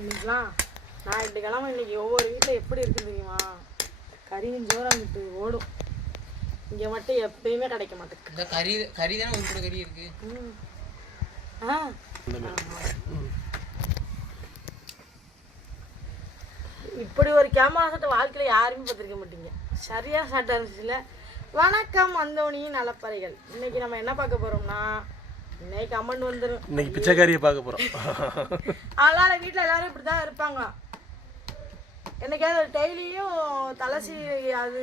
இன்னைக்கெலாம் ஞாயிற்றுக்கிழமை இன்னைக்கு ஒவ்வொரு வீட்டில் எப்படி இருக்கு தெரியுமா? கறியும் ஜோரம் விட்டு ஓடும். இங்கே மட்டும் எப்பயுமே கிடைக்க மாட்டேங்குது. இந்த கறி கறி தானே ஒரு கூட கறி இருக்கு? ம். ஆ. இப்படி ஒரு கேமரா சட்டை வாழ்க்கையில் யாருமே பார்த்துருக்க மாட்டீங்க. சரியா சட்டை இருந்துச்சுல? வணக்கம் வந்தோனியும் நலப்பறைகள். இன்னைக்கு நம்ம என்ன பார்க்க போறோம்னா இன்னைக்கு கமெண்ட் வந்துடும் இன்னைக்கு பிச்சைக்காரியை பார்க்க போறோம். அதனால வீட்டில் எல்லாரும் இப்படி தான் இருப்பாங்களாம் என்னைக்காவது டெய்லியும் தலசி அது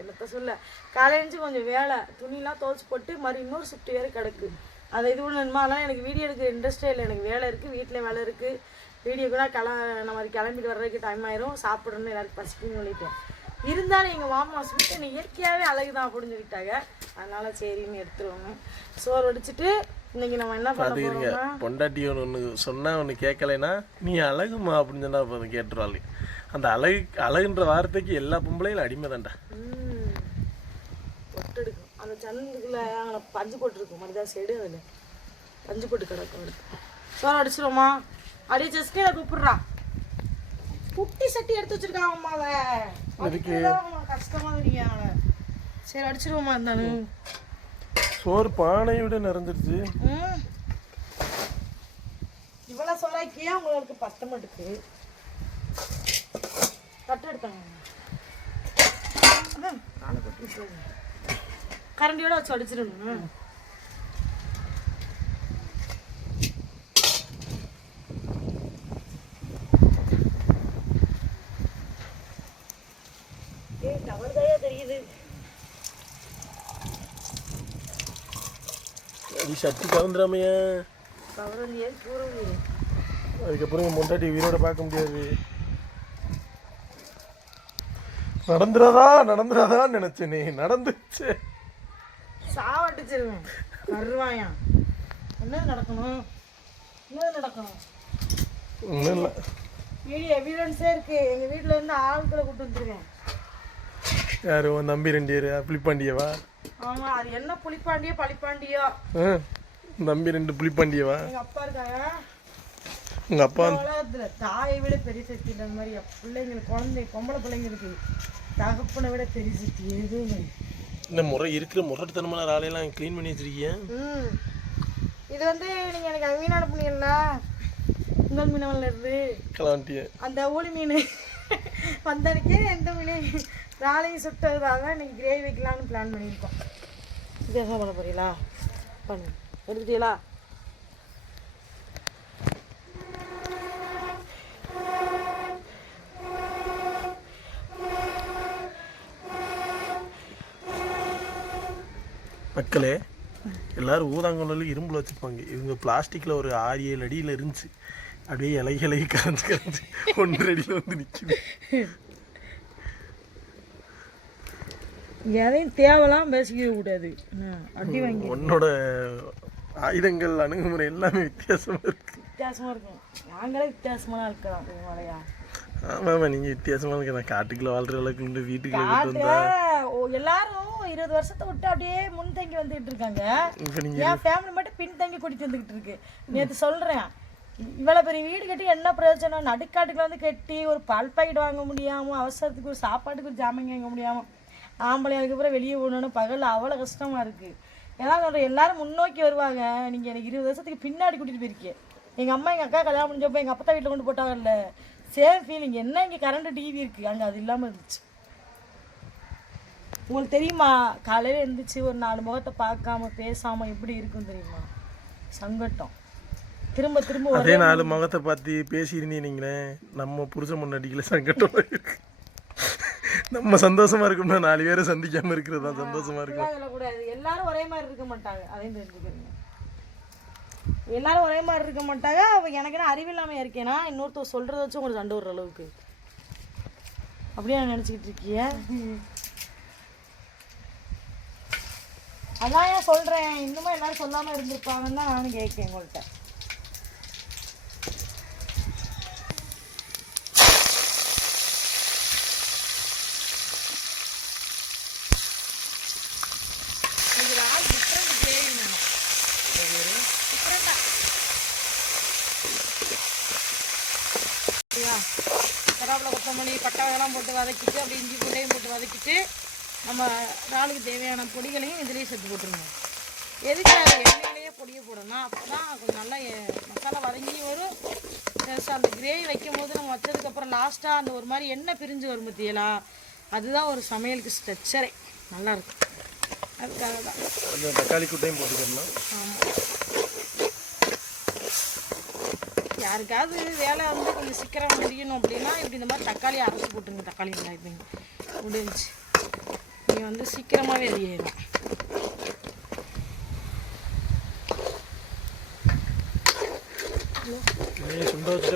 என்னத்த சொல்ல காலையிச்சு கொஞ்சம் வேலை துணிலாம் துவைச்சி போட்டு மறு இன்னொரு ஷிஃப்ட் வேறு கிடக்கு. அதை இது பண்ணணுமா அதனால் எனக்கு வீடியோ எடுக்க இன்ட்ரெஸ்டே இல்லை. எனக்கு வேலை இருக்குது வீட்டில் வேலை இருக்குது வீடியோ கூட கிள நம்ம மாதிரி கிளம்பிட்டு வர்றதுக்கு டைம் ஆயிரும். சாப்பிடணும்னு எல்லாருக்கும் பசிக்குன்னு சொல்லிட்டேன். இருந்தாலும் எங்கள் மாமா சொல்லிட்டு இயற்கையாகவே அழகு தான் அப்படின்னு சொல்லிட்டாங்க அதனால சரின்னு எடுத்துருவாங்க சோறு வடிச்சிட்டு இன்னைக்கு நம்ம என்ன போறோம்னா பொண்டாட்டி ஒன்று சொன்னா ஒன்று கேட்கலைன்னா நீ அழகுமா அப்படின்னு சொன்னா போதும் கேட்டுருவாள். அந்த அழகு அழகுன்ற வார்த்தைக்கு எல்லா பொம்பளையும் அடிமை தான்டா. அந்த அங்கே பஞ்சு போட்டு இருக்கும் மருதா சைடு அதில். பஞ்சு போட்டு கிடக்கும் அடுத்து சோறு அடிச்சிருவோமா? அடியே ஜஸ்கே கூப்பிடுறா. குட்டி சட்டி எடுத்து வச்சிருக்காங்க அம்மாவை கஷ்டமா தெரியும் சரி அடிச்சிருவோமா இருந்தானு சோறு பானையை விட நிறைஞ்சிருச்சு. இவ்வளோ சோறாக்கியா உங்களுக்கு பத்த மாட்டுக்கு தட்டு எடுத்தாங்க. கரண்டியோட வச்சு அடிச்சிடணும் ஏய் டவர் தாயா தெரியுது அது சட்டி கவுந்துடாமையா அதுக்கப்புறம் என் பொண்டாட்டி உயிரோட பார்க்க முடியாது. நடந்துடாதா நடந்துடாதான்னு நினைச்சேனே நடந்துச்சு சாவடிச்சிருவேன் வருவாயான் என்னது நடக்கணும்? என்னது நடக்கணும்? ஒன்றும் இல்லை. வீடியோ எவிடன்ஸே இருக்கு. எங்க வீட்ல இருந்து ஆட்களை கூட்டு வந்துருக்கேன். யாரு? உன் தம்பி ரெண்டு பேர். புளிப்பாண்டியவா ஆமா அது என்ன புளிப்பாண்டியோ பழிப்பாண்டியோ? ஆ தம்பி ரெண்டு புளிப்பாண்டியவா எங்க அப்பா இருக்காங்க உங்கள் அப்பா உலகத்துல தாயை விட பெரிய சக்தி இந்த மாதிரி பிள்ளைங்களுக்கு குழந்தை பொம்பளை பிள்ளைங்களுக்கு தகப்பனை விட பெரிய சக்தி எதுவும். இந்த முறை இருக்கிற முரட்டுத்தனமான ஆளையெல்லாம் க்ளீன் பண்ணி வச்சிருக்கீங்க ம். இது வந்து நீங்க எனக்கு மீன் அனுப்புனீங்களா உங்கள் மீனவன்ல இருந்து கிளம்பிட்டிய அந்த ஊளி மீன். வந்தனுக்கே எந்த மீன் நாளைக்கு சுட்டதுதாங்க இன்னைக்கு கிரேவி வைக்கலாம்னு பிளான் பண்ணியிருக்கோம். வித்தியாசம் பண்ண போறீங்களா? பண்ணு. எடுத்துட்டீங்களா? மக்களே எல்லாரும் ஊதாங்குழல் இரும்பில் வச்சுருப்பாங்க. இவங்க பிளாஸ்டிக்கில் ஒரு ஆறு ஏழு அடியில் இருந்துச்சு. அப்படியே இலை இலையை கரைஞ்சி கரைஞ்சி ஒன்றரை அடியில் வந்து நிற்கிது எதையும் தேவலாம் பேசிக்க கூடாது. அடி வாங்கி. உன்னோட ஆயுதங்கள் அணுகுமுறை எல்லாமே வித்தியாசமாக இருக்கு. வித்தியாசமாக இருக்கும். நாங்களே வித்தியாசமாக இருக்கலாம் மழையா ஆமாம் நீங்கள் வித்தியாசமாக இருக்கு நான் காட்டுக்குள்ளே வாழ்கிற அளவுக்கு உண்டு வீட்டுக்குள்ளே விட்டு வந்தா. எல்லாரும் இருபது வருஷத்தை விட்டு அப்படியே முன் தங்கி வந்துகிட்டு இருக்காங்க. என் ஃபேமிலி மட்டும் பின் தங்கி கூட்டிட்டு வந்துகிட்டு இருக்கு. நேற்று சொல்றேன். இவ்வளோ பெரிய வீடு கட்டி என்ன பிரயோஜனம்? நடுக்காட்டுக்குள்ள வந்து கட்டி ஒரு பால் பாக்கெட் வாங்க முடியாமல் அவசரத்துக்கு ஒரு சாப்பாட்டுக்கு ஒரு ஜாமான் வாங்க முடியாமல் ஆம்பளை அதுக்கப்புறம் வெளியே விடணும்னு பகலில் அவ்வளோ கஷ்டமாக இருக்குது ஏன்னா சொல்றேன் எல்லோரும் முன்னோக்கி வருவாங்க. நீங்கள் எனக்கு இருபது வருஷத்துக்கு பின்னாடி கூட்டிகிட்டு போயிருக்கேன் எங்கள் அம்மா எங்கள் அக்கா கல்யாணம் முடிஞ்சப்போ எங்கள் அப்பா வீட்டில் கொண்டு போட்டாங்கல்ல. சேம் ஃபீலிங் என்ன இங்கே கரண்ட் டிவி இருக்குது அங்கே அது இல்லாமல் இருந்துச்சு. உங்களுக்கு தெரியுமா? காலையில் எழுந்துச்சு ஒரு நாலு முகத்தை பார்க்காம பேசாமல் எப்படி இருக்கும் தெரியுமா? சங்கட்டம். திரும்ப திரும்ப அதே நாலு முகத்தை பார்த்து பேசியிருந்தீங்களே நம்ம புருஷன் முன்னாடிக்கல சங்கடமாக இருக்கு. நம்ம சந்தோஷமா இருக்கணும்னா நாலு பேரை சந்திக்காம இருக்கிறது தான் சந்தோஷமா இருக்கும். சொல்லக்கூடாது. எல்லாரும் ஒரே மாதிரி இருக்க மாட்டாங்க. அதையும் தெரிஞ்சுக்கிறீங்க. எல்லாரும் ஒரே மாதிரி இருக்க மாட்டாங்க. அப்போ எனக்கு என்ன அறிவில்லாம இருக்கேனா? இன்னொருத்தர் சொல்றத வச்சு உங்களுக்கு சண்டை விடுற அளவுக்கு. அப்படியே நினச்சிக்கிட்டு இருக்கிய. அதான் ஏன் சொல்றேன்? இன்னுமா எல்லாரும் சொல்லாம இருந்திருப்பாங்கன்னு தான் நானும் கேட்கேன் உங்கள்கிட்ட இது ஒரு ஆள் different gravy வேணும். Different ஆ. வெங்காயம்லாம் போட்டு வதக்கிட்டு அப்படியே இஞ்சி பூண்டையும் போட்டு வதக்கிட்டு நம்ம இறாலுக்கு தேவையான பொடிகளையும் இதுலேயே சேர்த்து போட்டுருங்க. எதுக்கு எண்ணெயிலேயே பொடியை போடணும் அப்போ தான் கொஞ்சம் நல்லா மசாலா வதங்கி வரும். ப்ளஸ் அந்த கிரேவி வைக்கும் போது நம்ம வச்சதுக்கப்புறம் லாஸ்ட்டாக அந்த ஒரு மாதிரி எண்ணெய் பிரிஞ்சு வரும் பற்றியலா அதுதான் ஒரு சமையலுக்கு ஸ்ட்ரெச்சரே நல்லாயிருக்கும் அதுக்காக தான். தக்காளி குட்டையும் போட்டுக்கலாம் யாருக்காவது வேலை வந்து கொஞ்சம் சீக்கிரம் முடியணும் அப்படின்னா இப்படி இந்த மாதிரி தக்காளி அரைச்சி போட்டுருங்க தக்காளி வெங்காயத்தையும் முடிஞ்சு நீங்கள் வந்து சீக்கிரமாகவே வெளியேறும்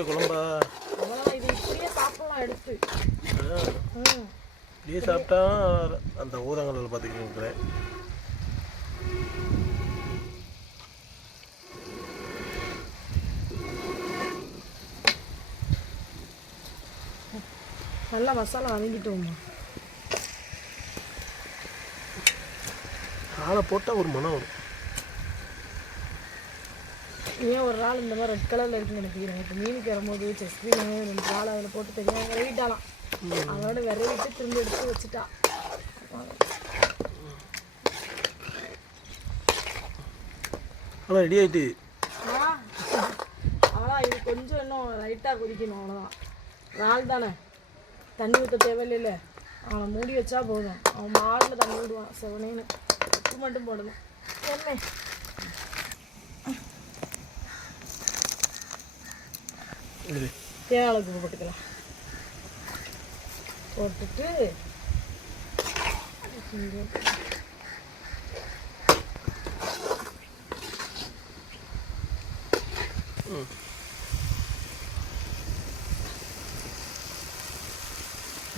குழம்பா. இது இப்படியே சாப்பிடலாம் எடுத்து. இப்படியே சாப்பிட்டா அந்த ஊதங்கல்ல பார்த்துக்கிறேன் நல்லா மசாலா வதங்கிட்டோம்மா. ஆளை போட்டால் ஒரு மனம் வரும். ஏன் ஒரு நாள் இந்த மாதிரி ரெட் கலரில் இருக்குன்னு நினைக்கிறேன். இப்போ மீனுக்கு வரும்போது செஸ்பீன் ரெண்டு நாள் அதில் போட்டு தெரியாம விரவிட்டாலாம் அதோட விரவிட்டு திரும்பி எடுத்து வச்சுட்டா. ஆனால் ரெடி ஆயிட்டு. ஆ. அவ்வளோ இது கொஞ்சம் இன்னும் லைட்டாக கொதிக்கணும் அவ்வளோதான் நாள் தானே? தண்ணி ஊற்ற தேவையில்லைல்ல அவனை மூடி வச்சா போதும். அவன் மாடில் தண்ணி விடுவான். செவனேன்னு. உப்பு மட்டும் போடணும். என்ன தேவையான அளவுக்கு போட்டுக்கலாம். போட்டுட்டு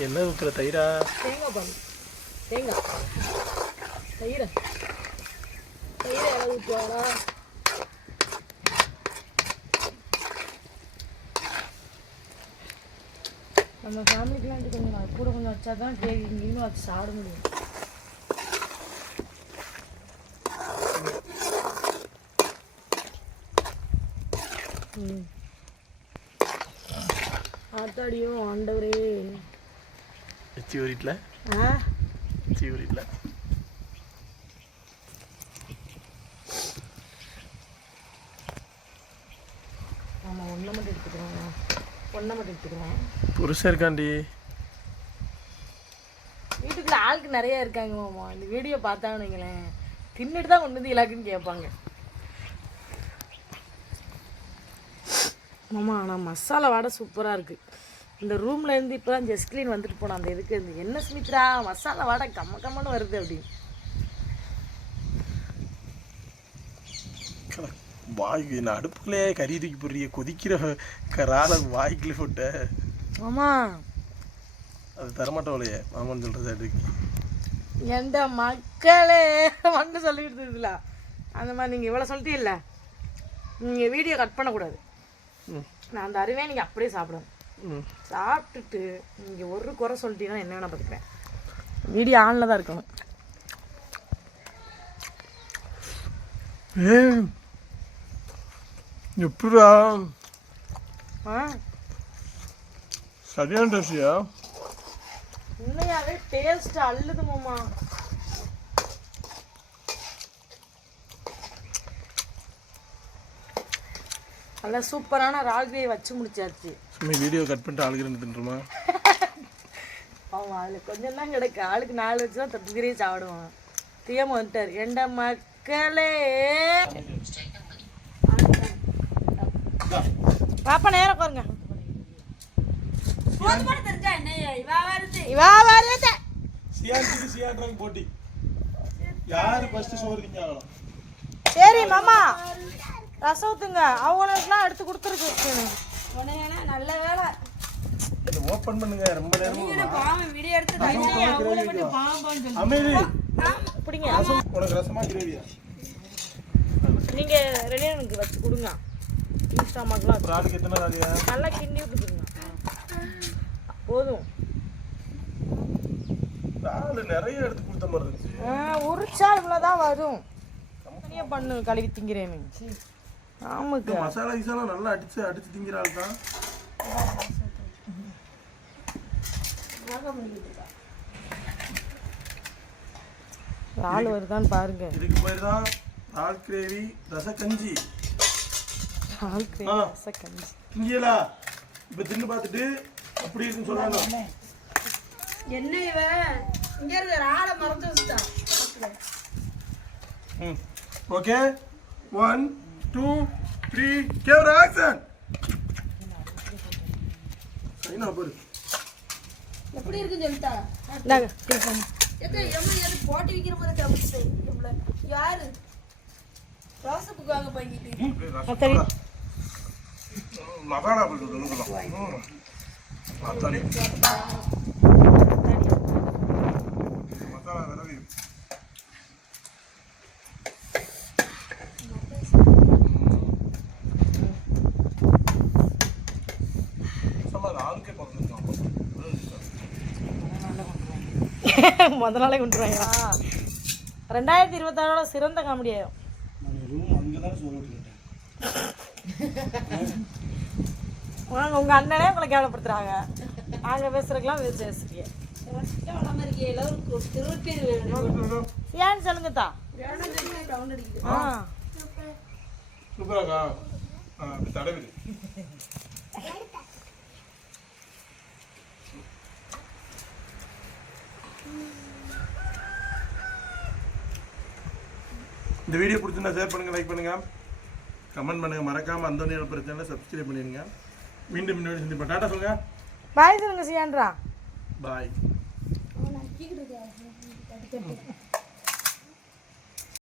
என்ன ஊற்றுற தயிரா? தேங்காய் பால் தேங்காய். தயிரை. தயிரை இலை ஊற்றுவாரா நம்ம ஃபேமிலிக்கெலாம் இது கொஞ்சம் கூட கொஞ்சம் வச்சா தான் கேக் இங்கேயும் வச்சு சாப்பிட முடியும். ஆத்தாடியும் ஆண்டவரே. எச்சி ஊறிட்டில் ஆமாம் ஒன்றை மட்டும் எடுத்துக்கிறோம். ஒன்றை மட்டும் எடுத்துக்கிறோம். புருஷன் இருக்காண்டி வீட்டுக்குள்ள ஆளுக்கு நிறைய இருக்காங்க மாமா. இந்த வீடியோ வைங்களேன். தின்னுட்டு தான் கொண்டு வந்து இலாக்குன்னு கேட்பாங்க. மாமா ஆனால் மசாலா வாடை சூப்பராக இருக்குது இந்த ரூம்ல இருந்து இப்போ தான் ஜெஸ்க்லீன் வந்துட்டு போனான் அந்த இதுக்கு இருந்து என்ன சுமித்ரா மசாலா வாடை கம்ம கம்மன்னு வருது அப்படின்னு. வாய்க்கு நான் அடுப்புலே கறி தூக்கி போடுறிய கொதிக்கிற கரால வாய்க்குள்ள போட்ட. மாமா. அது தரமாட்டோலையே மாமன் சொல்கிறது அதுக்கு எந்த மக்களே வந்து சொல்லிட்டு இருக்குல்ல அந்த மாதிரி நீங்கள் இவ்வளோ சொல்லிட்டீல்ல நீங்கள் வீடியோ கட் பண்ணக்கூடாது. நான் அந்த அருவே நீங்கள் அப்படியே சாப்பிடணும். சாப்பிட்டுட்டு நீங்கள் ஒரு குறை சொல்லிட்டீங்கன்னா என்ன வேணா பார்த்துக்கிறேன் வீடியோ ஆனில் தான் இருக்கணும். ஏ எப்படா ஆ? சரியான டேஸ்டியா உண்மையாகவே டேஸ்ட் அள்ளுது மாமா. நல்லா சூப்பரான ராகியை வச்சு முடிச்சாச்சு. சும்மா வீடியோ கட் பண்ணிட்டு ஆளுக்கு ரெண்டு தின்றுமா? ஆமாம் அதில் கொஞ்சம் தான் கிடக்கு. ஆளுக்கு நாலு வச்சு தான் தத்துக்கிரே சாப்பிடுவான் தீயம வந்துட்டார். எந்த மக்களே! பாப்பா நேரம் பாருங்க இவா வருது. சியான்ஸுக்கு சியான்றாங்க போட்டி. யார் ஃபர்ஸ்ட் சோறு திங்காங்களோ? சரி மாமா. ரசம் ஊத்துங்க. அவங்களுக்குலாம் எடுத்து கொடுத்துருக்கு. நல்ல வேலை இதை ஓப்பன் பண்ணுங்க ரொம்ப நேரம் அவங்கள மட்டும் பாம்பான்னு சொல்லி அமைதி. பிடிங்க. உனக்கு ரசமா கிரேவியா நீங்க ரெடியானுக்கு வச்சு கொடுங்க. இன்ஸ்டாமாக்கெலாம் ஒரு ஆளுக்கு எத்தனை ராஜா நல்லா கிண்டி விட்டுருங்க போதும். ஆளு நிறைய எடுத்து கொடுத்த மாதிரி இருந்துச்சு. உரிச்சா இவ்வளோதான் வரும். தனியாக பண்ணு கழுவி திங்கிறேன்னு ஆமாக்கு. மசாலா கிசாலா நல்லா அடிச்சு அடிச்சு திங்கிற ஆள் தான் ஆள் வருதான்னு பாருங்க. இதுக்கு பேர் தான் ரால் கிரேவி ரசக்கஞ்சி. ஆள் ஆ. கஞ்சி இங்கேலா இப்போ தின்னு பார்த்துட்டு அப்படி இருக்குன்னு சொன்னாங்க என்ன இவன்? இங்க இருக்கிற ஆளை மறந்து வச்சுட்டான். ம். Okay. One two three camera action China பாரு எப்படி இருக்குன்னு சொல்லிட்டா இந்தாங்க கேட்போம் எது எம்மா எது போட்டி வைக்கிற மாதிரி கவனிச்சு இவ்வளோ யாரு? ரோசப்புக்கு வாங்க பண்ணிட்டு சரி. மசாலா போட்டு விரவி மசாலா ஆளுக்கே பிறந்திருக்கான் முத நாளே கொண்டுருவாங்க. ரெண்டாயிரத்தி இருபத்தாறோட சிறந்த காமெடி ஆயிரும். வாங்க உங்க அண்ணனே உங்களை கேவலப்படுத்துறாங்க. நாங்க பேசுறதுக்கெல்லாம் பேச பேசுறீங்க. ஏன்னு சொல்லுங்கதா ஆ. சூப்பராக்கா ஆ இந்த வீடியோ பிடிச்சிருந்தா ஷேர் பண்ணுங்க லைக் பண்ணுங்க. கமெண்ட் பண்ணுங்க மறக்காம அந்த பிரச்சனை சப்ஸ்கிரைப் பண்ணிடுங்க. மீண்டும் இன்னொரு சந்திப்போம். டாட்டா சொல்லுங்க. பாய் சொல்லுங்க சியான்றா பாய் கீக்கிட்டு இருக்கேன்.